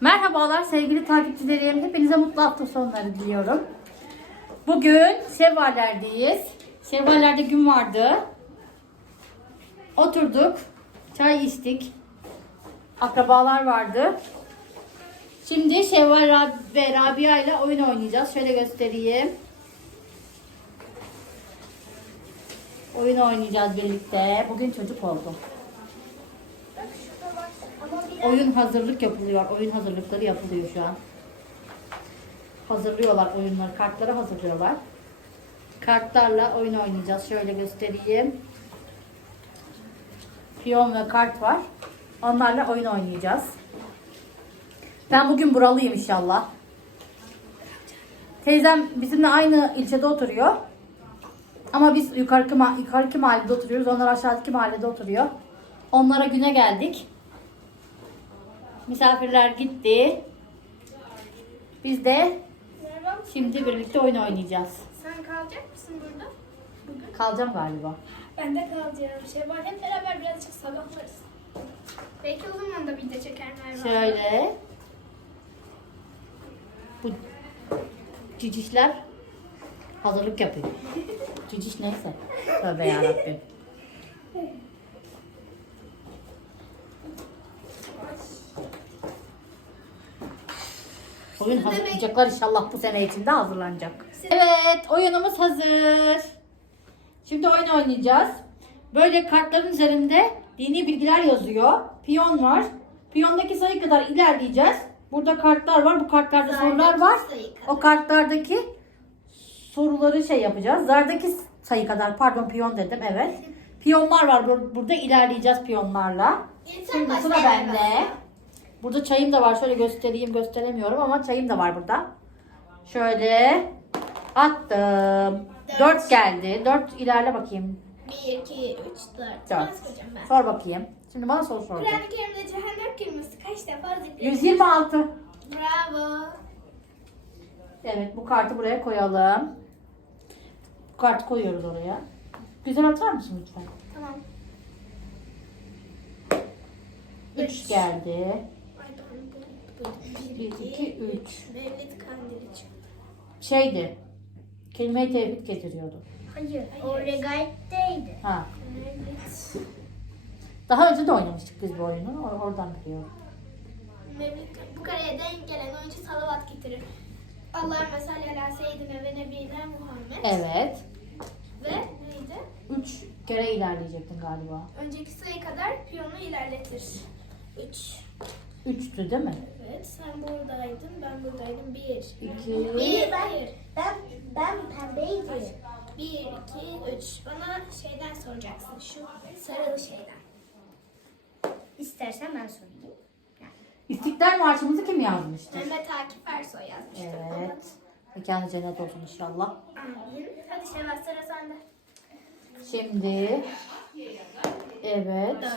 Merhabalar sevgili takipçilerim. Hepinize mutlu hafta sonları diliyorum. Bugün Şevvaller'deyiz. Şevvaller'de gün vardı. Oturduk. Çay içtik. Akrabalar vardı. Şimdi Şevval ve Rabia ile oyun oynayacağız. Şöyle göstereyim. Oyun oynayacağız birlikte. Bugün çocuk oldu. Oyun hazırlık yapılıyor. Oyun hazırlıkları yapılıyor şu an. Hazırlıyorlar oyunları. Kartları hazırlıyorlar. Kartlarla oyun oynayacağız. Şöyle göstereyim. Piyon ve kart var. Onlarla oyun oynayacağız. Ben bugün buralıyım inşallah. Teyzem bizimle aynı ilçede oturuyor. Ama biz yukarıki, yukarıki mahallede oturuyoruz. Onlar aşağıdaki mahallede oturuyor. Onlara güne geldik. Misafirler gitti. Biz de Merhaba. şimdi birlikte oyun oynayacağız. Sen kalacak mısın burada? Bugün? Kalacağım galiba. Ben de kalacağım. Şey var hep beraber birazcık sabahlarız. Belki o zaman da video çeker Merve. Şöyle. Bu cicişler hazırlık yapıyor. Ciciş neyse. Tövbe yarabbim. Oyun hazırlayacaklar inşallah bu sene içinde hazırlanacak. Evet oyunumuz hazır. Şimdi oyun oynayacağız. Böyle kartların üzerinde dini bilgiler yazıyor. Piyon var. Piyondaki sayı kadar ilerleyeceğiz. Burada kartlar var. Bu kartlarda sorular var. O kartlardaki soruları şey yapacağız. Zardaki sayı kadar pardon piyon dedim evet. Piyonlar var. Bur- Burada ilerleyeceğiz piyonlarla. İnsan Şimdi sıra bende. Burada çayım da var. Şöyle göstereyim gösteremiyorum ama çayım da var burada. Şöyle attım. Dört. 4 geldi. 4 ilerle bakayım. 1, 2, 3, 4. 4. Nasıl koyacağım ben? Sor bakayım. Şimdi bana soru soracak. Kur'an-ı Kerim'de cehennem kelimesi kaç defa zikredilir? 126. Bravo. Evet bu kartı buraya koyalım. Bu kartı koyuyoruz oraya. Güzel atar mısın lütfen? Tamam. 3 geldi. Ay pardon. 1, 2, 3. Mevlid kandili çıktı. Şeydi. Kelime-i tevhid getiriyordu. Hayır. O regayetteydi. Ha. Mevlid. Daha önce de oynamıştık biz bu oyunu. Or- Oradan biliyorum. Mevlid bu kareye denk gelen oyuncu salavat getirir. Allahümme salli ala seyyidine ve nebiyine Muhammed. Evet. Ve neydi? 3 kere ilerleyecektin galiba. Önceki sayı kadar piyonu ilerletir. 3. 3'tü değil mi? Evet, sen buradaydın, ben buradaydım. 1. 2 Bir, hayır. Ben ben pembeydim. 1, 2, 3. Bana şeyden soracaksın, şu sarılı şeyden. İstersen ben sorayım. İstiklal Marşımızı kim yazmıştır? Mehmet Akif Ersoy yazmıştı. Evet. Mekanı cennet olsun inşallah. Amin. Hadi Şevval sıra sende. Şimdi evet 4.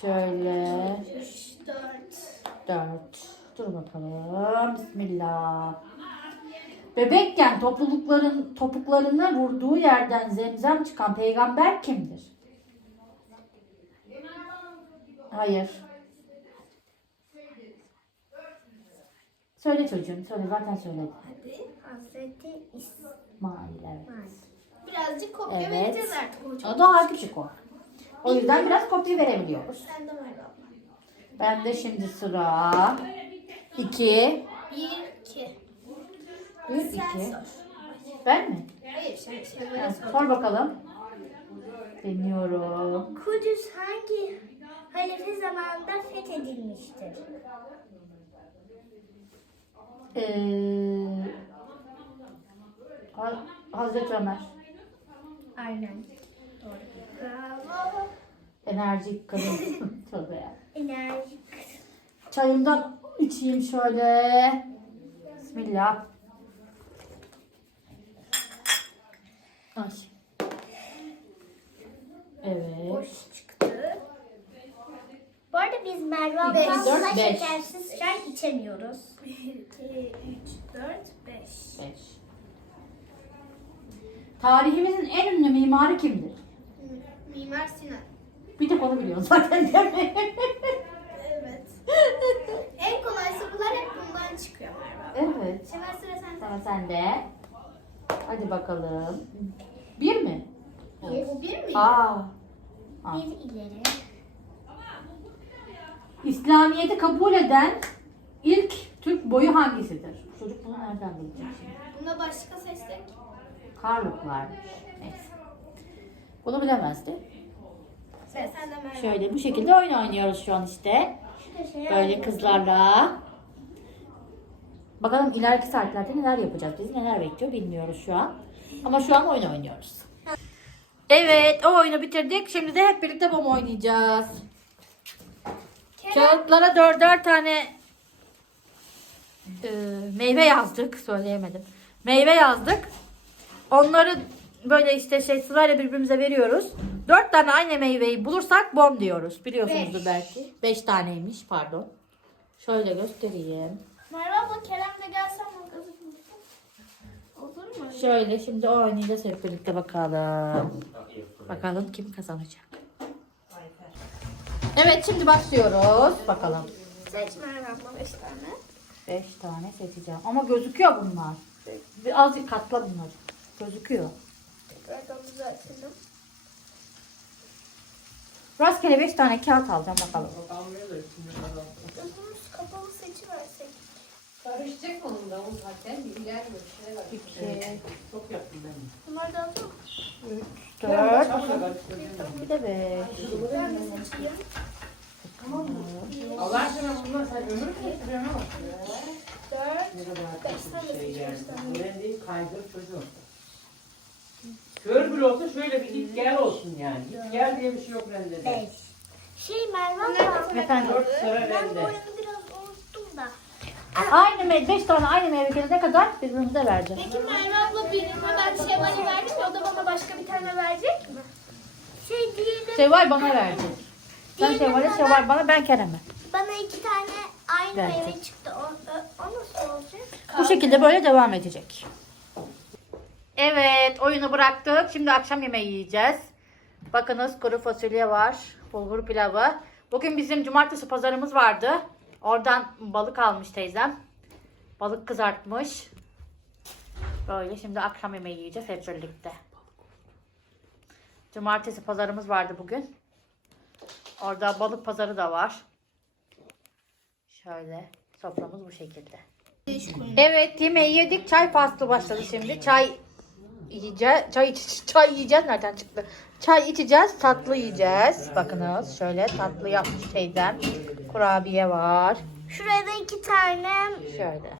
şöyle 3, 4. 4 dur bakalım Bismillah Bebekken toplulukların topuklarını vurduğu yerden zemzem çıkan peygamber kimdir? Hayır. Söyle çocuğum söyle zaten söyledim. Hazreti İsmail. Evet. Birazcık kopya Evet. vereceğiz artık. O O daha küçük o. O yüzden biraz kopya verebiliyoruz. Sende var abla. Ben de şimdi sıra 2 1, 2. 3 2 Sen sor. Ben mi? Hayır, sen sor. Sor bakalım. Deniyorum. Kudüs hangi halife zamanında fethedilmiştir? Ee, Ha- Hazreti Ömer. Aynen. Bravo. Enerjik kadın. Tövbe ya. Enerji. Çayımdan içeyim şöyle. Bismillah. Ay. Evet. Boş çıktı. Bu arada biz Merve ablamla dört, beş. şekersiz çay içemiyoruz. 1, 2, 3, 4, 5. Beş. Tarihimizin en ünlü mimarı kimdir? Mimar Sinan. Bir tek onu biliyorsun zaten değil mi? Evet. en kolay sorular hep bundan çıkıyor Merve. Evet. Şimdi sıra sende. Sıra sende. Hadi bakalım. Bir mi? Bir. Bu bir miydi? Aa. Aa. Bir ileri. İslamiyet'i kabul eden ilk Türk boyu hangisidir? Çocuk bunu nereden bilecek şimdi? Buna başka seçtik. Karluklar. Evet. Bunu bilemezdi. Merve. Şöyle bu şekilde oyun oynuyoruz şu an işte. Böyle kızlarla. Bakalım ileriki saatlerde neler yapacağız biz neler bekliyor bilmiyoruz şu an. Ama şu an oyun oynuyoruz. Evet o oyunu bitirdik. Şimdi de hep birlikte bom oynayacağız. Kağıtlara dörder tane e, meyve yazdık. Söyleyemedim. Meyve yazdık. Onları böyle işte şey sırayla birbirimize veriyoruz. Dört tane aynı meyveyi bulursak bom diyoruz. Biliyorsunuzdur Beş. belki. Beş taneymiş pardon. Şöyle göstereyim. Merve abla Kerem de gelsen Olur mu? Şöyle şimdi oynayacağız hep birlikte bakalım. Bakalım kim kazanacak. Evet şimdi başlıyoruz. Bakalım. Seç Merve abla 5 tane. Beş tane seçeceğim. Ama gözüküyor bunlar. Birazcık katla bunları. Gözüküyor. Tekrardan düzeltelim. Rastgele beş tane kağıt alacağım bakalım. Bunu kapalı seçiversek. Karışacak mı onda o zaten bilgiler. İki, Çok yaptım ben. Da alalım. dört, Çabuk karıştırdım. bir de beş. Ben de seçeyim. Allah aşkına bunlar sen ömür mü geçiriyorsun ama? 4. Ne kadar Beş kötü tane bir şey seçiyorsun. Ben değil kaydır çocuğum. Kör bile olsa şöyle bir git gel olsun yani. Git gel diye bir şey yok bende de. Beş. Şey Merve abla. Efendim? Dört sıra Ben bu bende. oyunu biraz unuttum da. Aynı meyve, beş tane aynı meyve gelene kadar birbirimize vereceğiz. Peki Merve abla birine ben Şevval'e verdim ya o da bana başka bir tane verecek mi? Şey diyelim Şevval bana verecek. Sen Şevval'e, Şevval bana, ben Kerem'e. bana iki tane aynı Verecek. meyve çıktı. O, o, o nasıl olacak? Bu şekilde böyle devam edecek. Evet, oyunu bıraktık. Şimdi akşam yemeği yiyeceğiz. Bakınız kuru fasulye var, bulgur pilavı. Bugün bizim cumartesi pazarımız vardı. Oradan balık almış teyzem. Balık kızartmış. Böyle şimdi akşam yemeği yiyeceğiz hep birlikte. Cumartesi pazarımız vardı bugün. Orada balık pazarı da var. Şöyle soframız bu şekilde. Evet yemeği yedik. Çay faslı başladı şimdi. Çay yiyeceğiz. Çay, iç, çay yiyeceğiz. Nereden çıktı? Çay içeceğiz. Tatlı yiyeceğiz. Bakınız şöyle tatlı yapmış teyzem. Kurabiye var. Şurada iki tane Şöyle.